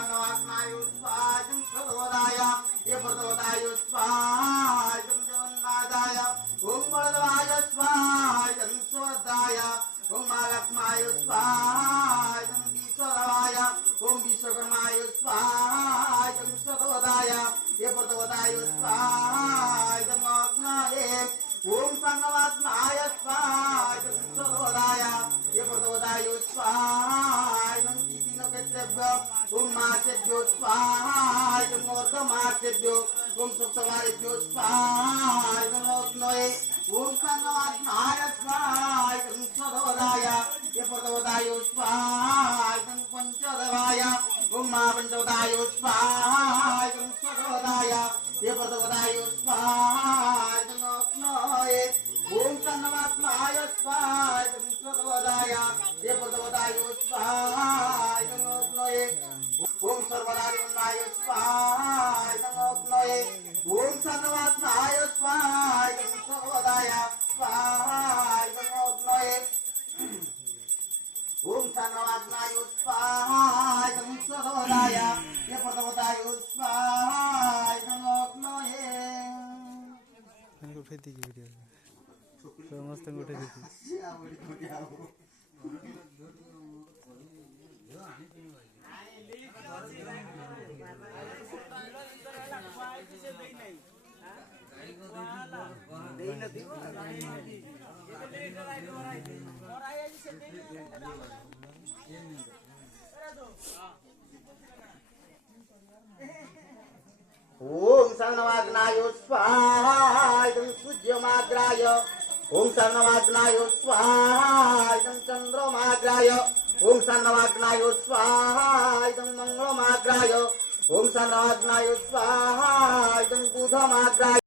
सन्नवाग्नाय स्वाजं सर्वदाय ये प्रदोदाय स्वाजं जगन्नाथाय ओम बलदेवाय स्वाजं स्वदाय ओम महालक्ष्माय स्वाजं विश्वदेवाय ओम विश्वकर्माय स्वाजं सर्वदाय ये प्रदोदाय स्वाजं अग्नाय ओम सन्नवाग्नाय स्वाजं सर्वदाय ये प्रदोदाय स्वाजं ओम मासेभ्यो स्वाहायं अर्धमासेभ्यो ओम सुप्तवारेभ्यो स्वाहायं अग्नये ओम सन्नवाग्नाय स्वाहायं सर्वदाय ये प्रदोदाय स्वाहायं पंचदेवाय ओम महापंचदेवाय स्वाहायं सर्वदाय ये प्रदोदाय स्वाहायं अग्नये ओम सन्नवाग्नाय स्वाहायं सर्वदाय ये प्रदोदाय स्वाहायं अग्नये ओम सर्वदाय स्वाहायं अग्नये ओम सन्नवाग्नाय स्वाहायं सर्वदाय स्वाहायं अग्नये ओम सन्नवाग्नाय स्वाहायं सर्वदाय ये प्रदोदाय स्वाहायं अग्नये उठे दीजिए वीडियो समस्त उठे दीजिए ओम सन्नवाग्नाय स्वाहायं सूर्यमाग्राय ओम सन्नवाग्नाय स्वाहायं चंद्रमाग्राय ओम सन्नवाग्नाय स्वाहायं मंगलमाग्राय ओम सन्नवाग्नाय स्वाहायं बुधमाग्राय